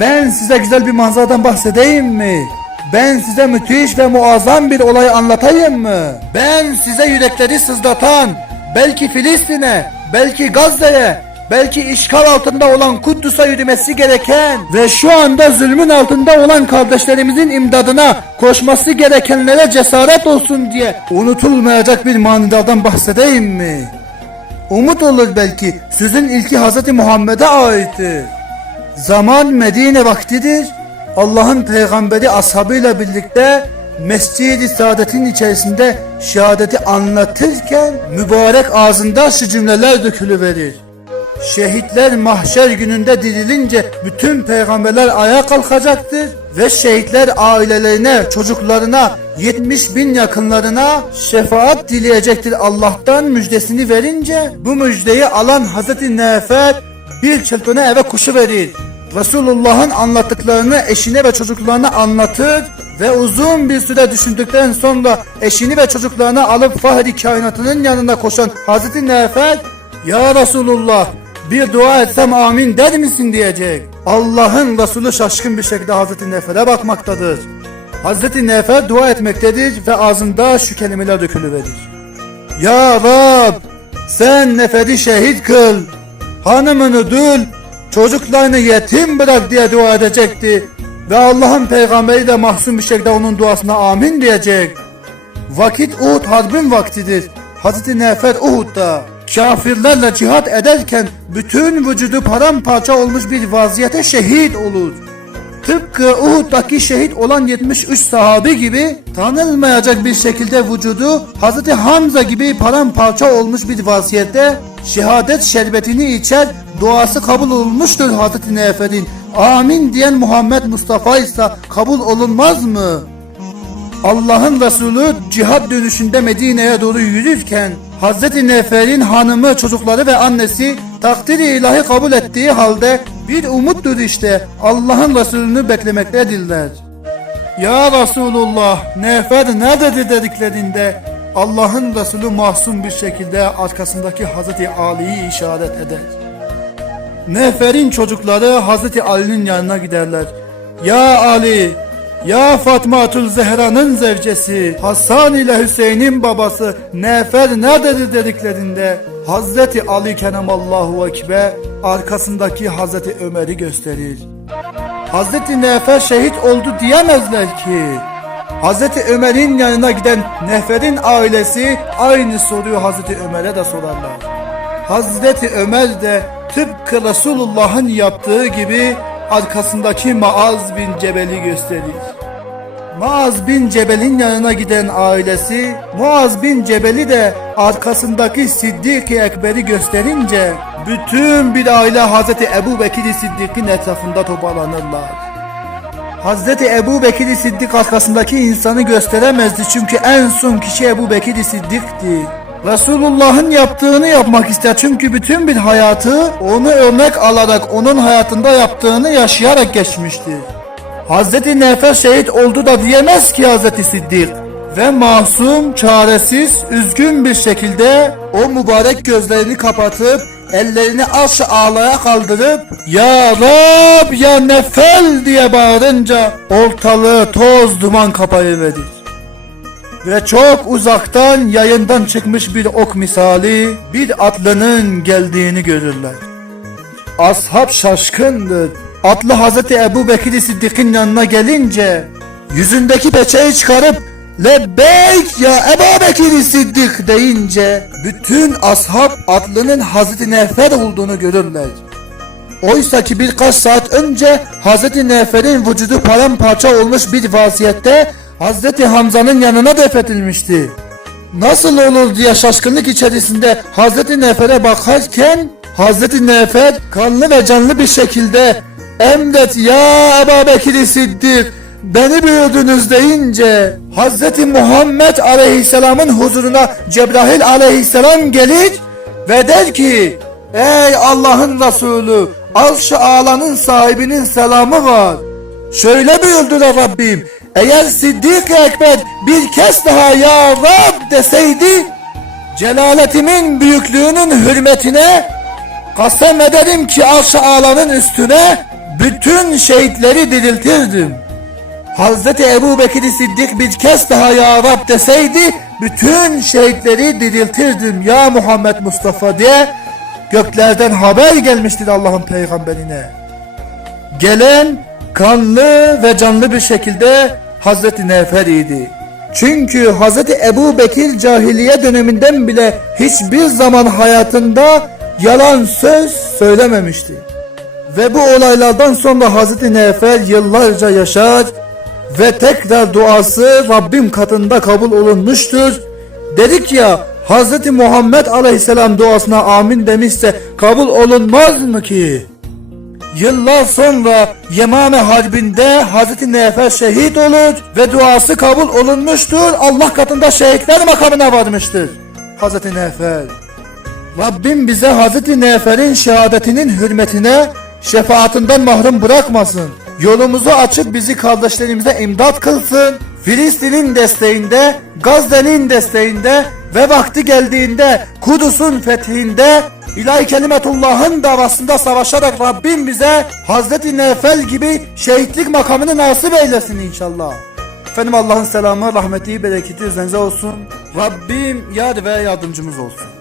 Ben size güzel bir manzaradan bahsedeyim mi? Ben size müthiş ve muazzam bir olayı anlatayım mı? Ben size yürekleri sızlatan, belki Filistin'e, belki Gazze'ye, belki işgal altında olan Kudüs'e yürümesi gereken ve şu anda zulmün altında olan kardeşlerimizin imdadına koşması gerekenlere cesaret olsun diye unutulmayacak bir manidardan bahsedeyim mi? Umut olur belki sözün ilki Hz. Muhammed'e aittir. Zaman Medine vaktidir. Allah'ın peygamberi ashabıyla birlikte Mescid-i Saadet'in içerisinde şehadeti anlatırken mübarek ağzında şu cümleler dökülüverir. Şehitler mahşer gününde dirilince bütün peygamberler ayağa kalkacaktır ve şehitler ailelerine, çocuklarına, 70 bin yakınlarına şefaat dileyecektir Allah'tan müjdesini verince bu müjdeyi alan Hazreti Nefer bir çırpına eve kuşu verir. Resulullah'ın anlattıklarını eşine ve çocuklarına anlatır ve uzun bir süre düşündükten sonra eşini ve çocuklarını alıp Fahri kainatının yanına koşan Hazreti Nefer Ya Resulullah bir dua etsem amin der misin diyecek. Allah'ın Resulü şaşkın bir şekilde Hazreti Nefer'e bakmaktadır. Hazreti Nefer dua etmektedir ve ağzında şu kelimeler dökülüverir. Ya Rab sen Nefer'i şehit kıl, hanımını dül, çocuklarını yetim bırak diye dua edecekti. Ve Allah'ın peygamberi de mahzun bir şekilde onun duasına amin diyecek. Vakit Uhud harbin vaktidir. Hazreti Nefer Uhud'da kafirlerle cihat ederken bütün vücudu paramparça olmuş bir vaziyete şehit olur. Tıpkı Uhud'daki şehit olan 73 sahabi gibi tanınmayacak bir şekilde vücudu Hazreti Hamza gibi paramparça olmuş bir vaziyette şehadet şerbetini içer duası kabul olmuştur Hazreti Nefer'in. Amin diyen Muhammed Mustafa ise kabul olunmaz mı? Allah'ın Resulü cihat dönüşünde Medine'ye doğru yürürken Hazreti Nefer'in hanımı, çocukları ve annesi takdiri ilahi kabul ettiği halde bir umuttur işte Allah'ın Resulünü beklemektedirler. Ya Resulullah Nefer nerededir dediklerinde Allah'ın Resulü mahzun bir şekilde arkasındaki Hazreti Ali'yi işaret eder. Nefer'in çocukları Hazreti Ali'nin yanına giderler. Ya Ali, ya Fatma Zehra'nın zevcesi, Hasan ile Hüseyin'in babası Nefer nerededir dediklerinde Hazreti Ali Kenemallahu Ekber arkasındaki Hazreti Ömer'i gösterir. Hazreti Nefer şehit oldu diyemezler ki. Hazreti Ömer'in yanına giden Nefer'in ailesi aynı soruyu Hazreti Ömer'e de sorarlar. Hazreti Ömer de tıpkı Resulullah'ın yaptığı gibi arkasındaki Maaz bin Cebel'i gösterir. Muaz bin Cebel'in yanına giden ailesi Muaz bin Cebel'i de arkasındaki Siddik-i Ekber'i gösterince bütün bir aile Hazreti Ebu Bekir Siddiq'in etrafında toparlanırlar. Hazreti Ebu Bekir Siddik arkasındaki insanı gösteremezdi çünkü en son kişi Ebu Bekir Siddik'ti. Resulullah'ın yaptığını yapmak ister çünkü bütün bir hayatı onu örnek alarak onun hayatında yaptığını yaşayarak geçmiştir. Hazreti Nefer şehit oldu da diyemez ki Hazreti Siddik. Ve masum, çaresiz, üzgün bir şekilde o mübarek gözlerini kapatıp ellerini arş ağlaya kaldırıp Ya Rab ya Nefel diye bağırınca ortalığı toz duman kapayıverir. Ve çok uzaktan yayından çıkmış bir ok misali bir atlının geldiğini görürler. Ashab şaşkındır. Atlı Hazreti Ebu Bekir Sıddık'ın yanına gelince yüzündeki peçeyi çıkarıp Lebbeyk ya Ebu Bekir Sıddık deyince bütün ashab atlının Hazreti Nefer olduğunu görürler. Oysa ki birkaç saat önce Hazreti Nefer'in vücudu paramparça olmuş bir vaziyette Hazreti Hamza'nın yanına defedilmişti. Nasıl olur diye şaşkınlık içerisinde Hazreti Nefer'e bakarken Hazreti Nefer kanlı ve canlı bir şekilde emret ya Ebu Bekir Siddik beni büyüdünüz deyince Hazreti Muhammed Aleyhisselam'ın huzuruna Cebrail Aleyhisselam gelir ve der ki Ey Allah'ın Resulü Arş-ı Ala'nın sahibinin selamı var. Şöyle buyurdular Rabbim eğer Siddik Ekber bir kez daha ya Rab deseydi celaletimin büyüklüğünün hürmetine kasem ederim ki arş-ı alanın üstüne bütün şehitleri diriltirdim. Hazreti Ebu Bekir Siddik bir kez daha ya Rab deseydi bütün şehitleri diriltirdim ya Muhammed Mustafa diye göklerden haber gelmiştir Allah'ın peygamberine. Gelen kanlı ve canlı bir şekilde Hazreti Nefer idi. Çünkü Hazreti Ebu Bekir cahiliye döneminden bile hiçbir zaman hayatında yalan söz söylememişti. Ve bu olaylardan sonra Hazreti Nefer yıllarca yaşar ve tekrar duası Rabbim katında kabul olunmuştur. Dedik ya Hazreti Muhammed Aleyhisselam duasına amin demişse kabul olunmaz mı ki? Yıllar sonra Yemame Harbi'nde Hazreti Nefer şehit olur ve duası kabul olunmuştur. Allah katında şehitler makamına varmıştır. Hazreti Nefer. Rabbim bize Hazreti Nefer'in şehadetinin hürmetine şefaatinden mahrum bırakmasın. Yolumuzu açıp bizi kardeşlerimize imdat kılsın. Filistin'in desteğinde, Gazze'nin desteğinde ve vakti geldiğinde Kudüs'ün fethinde İlahi kelimetullah'ın davasında savaşarak Rabbim bize Hazreti Nefel gibi şehitlik makamını nasip eylesin inşallah. Efendim Allah'ın selamı, rahmeti, bereketi üzerinize olsun. Rabbim yar ve yardımcımız olsun.